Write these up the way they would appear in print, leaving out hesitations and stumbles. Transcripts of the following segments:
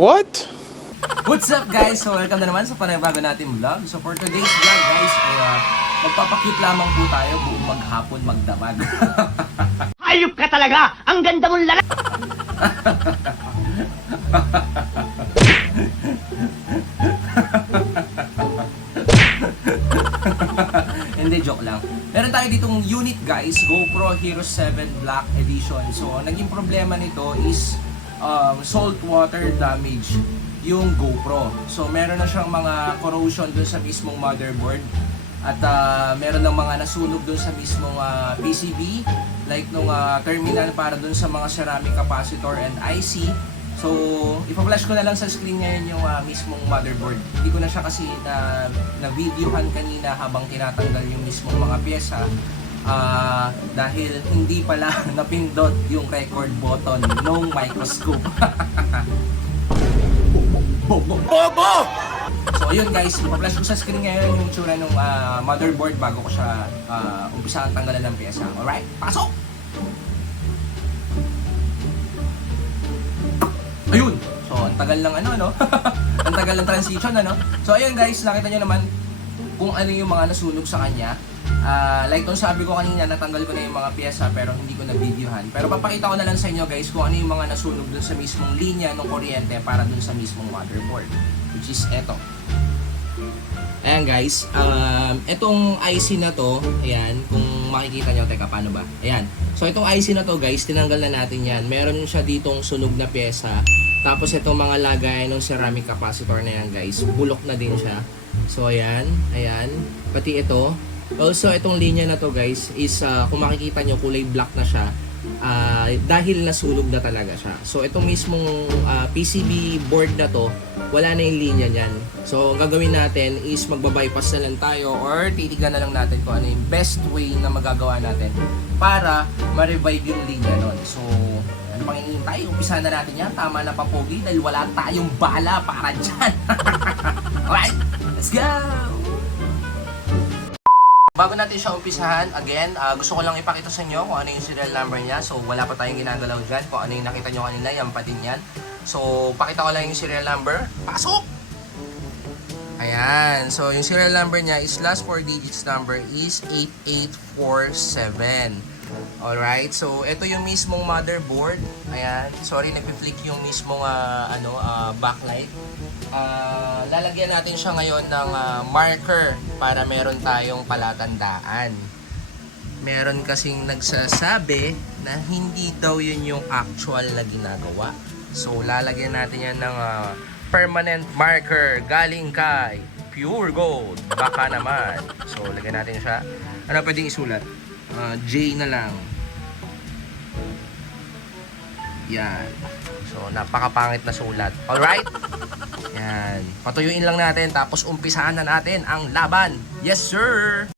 What? What's up guys? So welcome na naman sa panabago natin vlog. So for today's vlog guys ay magpapakit lamang po tayo buong maghapon magdamag. Hayop ka talaga! Ang ganda mong lalaki! Hindi, joke lang. Meron tayo ditong unit guys, GoPro Hero 7 Black Edition. So ang naging problema nito is salt water damage yung GoPro. So meron na siyang mga corrosion dun sa mismong motherboard. At meron ng mga nasunog dun sa mismong PCB, like nung terminal para dun sa mga ceramic capacitor and IC. So, ipa-flash ko na lang sa screen ngayon yung mismong motherboard. Hindi ko na siya kasi na-videohan kanina habang tinatanggal yung mismong mga pyesa. Dahil hindi pala napindot yung record button ng microscope. Bobo! So ayun guys, ipa-flash ko sa screen ngayon yung itsura ng motherboard bago ko siya umpisahan tanggalan ng pyesa. Alright, pasok! Ayun! So ang tagal ng no? Ang tagal ng transition So ayun guys, nakita nyo naman kung ano yung mga nasunog sa kanya. Like nung sabi ko kanina, natanggal ko na yung mga pyesa pero hindi ko na-videohan. Pero papakita ko na lang sa inyo guys kung ano yung mga nasunog dun sa mismong linya ng kuryente para dun sa mismong motherboard. Which is eto. Ayan guys, etong IC na to, ayan, kung makikita nyo, teka paano ba? Ayan, so itong IC na to guys, tinanggal na natin yan. Meron siya ditong sunog na pyesa. Tapos itong mga lagay ng ceramic capacitor na yan guys, bulok na din siya. So ayan, ayan, pati ito. Also itong linya na to guys is kung makikita nyo kulay black na siya dahil nasunog na talaga siya. So itong mismong PCB board na to, wala na yung linya niyan. So ang gagawin natin is magbabypass na lang tayo or titignan na lang natin kung ano yung best way na magagawa natin para ma-revive yung linya nun. So ano pang hinihintay? Umpisa na natin yan. Tama na papogi dahil wala tayong bala para dyan. Alright, let's go! Bago natin siya umpisahan, again, gusto ko lang ipakita sa inyo kung ano yung serial number niya. So, wala pa tayong ginagalaw dyan. Kung ano yung nakita nyo kanina, yan pa din yan. So, pakita ko lang yung serial number. Pasok! Ayan. So, yung serial number niya is last 4 digits number is 8847. Alright. So, ito yung mismong motherboard. Ayan. Sorry, nag-flick yung mismong backlight. Lalagyan natin siya ngayon ng marker para meron tayong palatandaan. Meron kasing nagsasabi na hindi daw yun yung actual na ginagawa. So lalagyan natin yan ng permanent marker galing kay Pure Gold. Baka naman. So lagyan natin siya. Ano pwedeng isulat? J na lang. Yan. So napakapangit na sulat. Alright? Yan. Patuyuin lang natin tapos umpisahan na natin ang laban. Yes, sir!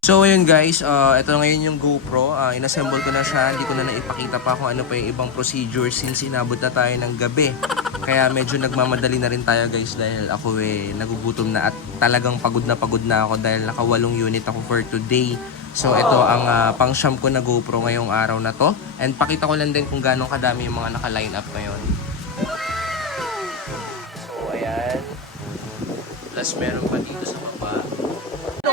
So ayun guys, ito ngayon yung GoPro. Inassemble ko na siya. Hindi ko na naipakita pa kung ano pa yung ibang procedure since inabot na tayo ng gabi. Kaya medyo nagmamadali na rin tayo guys dahil ako nagugutom na at talagang pagod na ako dahil naka 8 unit ako for today. So ito ang pang-siyam ko na GoPro ngayong araw na to. And pakita ko lang din kung gaano kadami yung mga naka-line up ngayon. So ayan. Plus meron pa dito sa baba.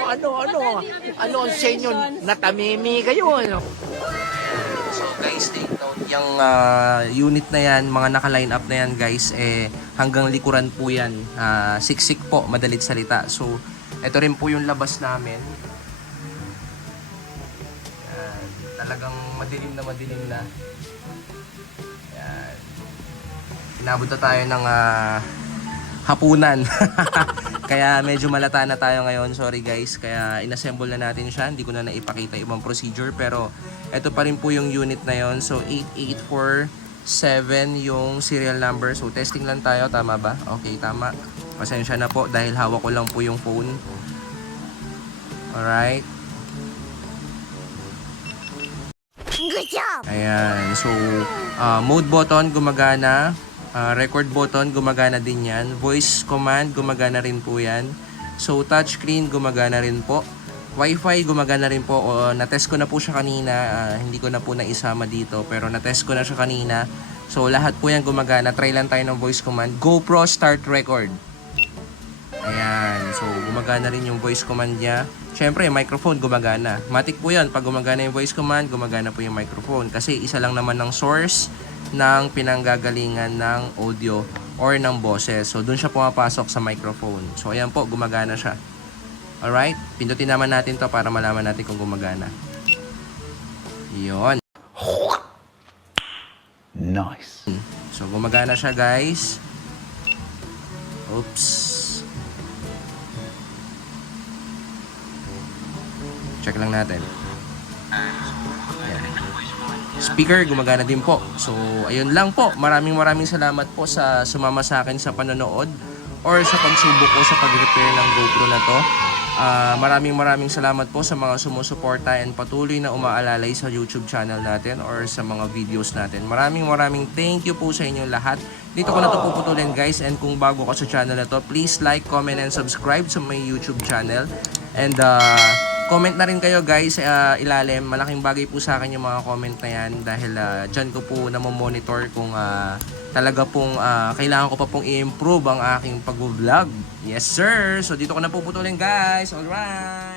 Ano ang sa inyo? Natamimi kayo, ano? So guys, take note, yung unit na yan, mga naka-line up na yan guys, hanggang likuran po yan. Siksik po, madalit salita. So, ito rin po yung labas namin. Yan, talagang madilim na. Yan. Inabot na tayo ng hapunan. Kaya medyo malata na tayo ngayon. Sorry guys. Kaya inassemble na natin siya. Hindi ko na naipakita ibang procedure. Pero ito pa rin po yung unit na yon. So 8847 yung serial number. So testing lang tayo. Tama ba? Okay, tama. Pasensya na po dahil hawak ko lang po yung phone. Alright. Good job! Ayan. So mode button gumagana. Record button, gumagana din yan. Voice command, gumagana rin po yan. So, touchscreen, gumagana rin po. Wi-Fi, gumagana rin po. Na-test ko na po siya kanina. Hindi ko na po naisama dito. Pero na-test ko na siya kanina. So, lahat po yan gumagana. Try lang tayo ng voice command. GoPro start record. Ayan. So, gumagana rin yung voice command niya. Siyempre, microphone, gumagana. Matik po yan. Pag gumagana yung voice command, gumagana po yung microphone. Kasi isa lang naman ng source ng pinanggagalingan ng audio or ng boses. So, dun siya pumapasok sa microphone. So, ayan po, gumagana siya. Alright? Pindutin naman natin to para malaman natin kung gumagana. Yun. Nice. So, gumagana siya, guys. Oops. Check lang natin. Speaker, gumagana din po. So, ayun lang po. Maraming salamat po sa sumama sa akin sa panonood or sa pagsubok ko sa pag-repair ng GoPro na to. Maraming salamat po sa mga sumusuporta and patuloy na umaalalay sa YouTube channel natin or sa mga videos natin. Maraming thank you po sa inyo lahat. Dito ko na to puputulin guys, and kung bago ka sa channel na to, please like, comment, and subscribe sa my YouTube channel. And comment na rin kayo guys ilalim. Malaking bagay po sa akin yung mga comment na yan dahil dyan ko po namomonitor kung talaga pong kailangan ko pa pong i-improve ang aking pag-vlog. Yes sir! So dito ko na puputulin guys. Alright!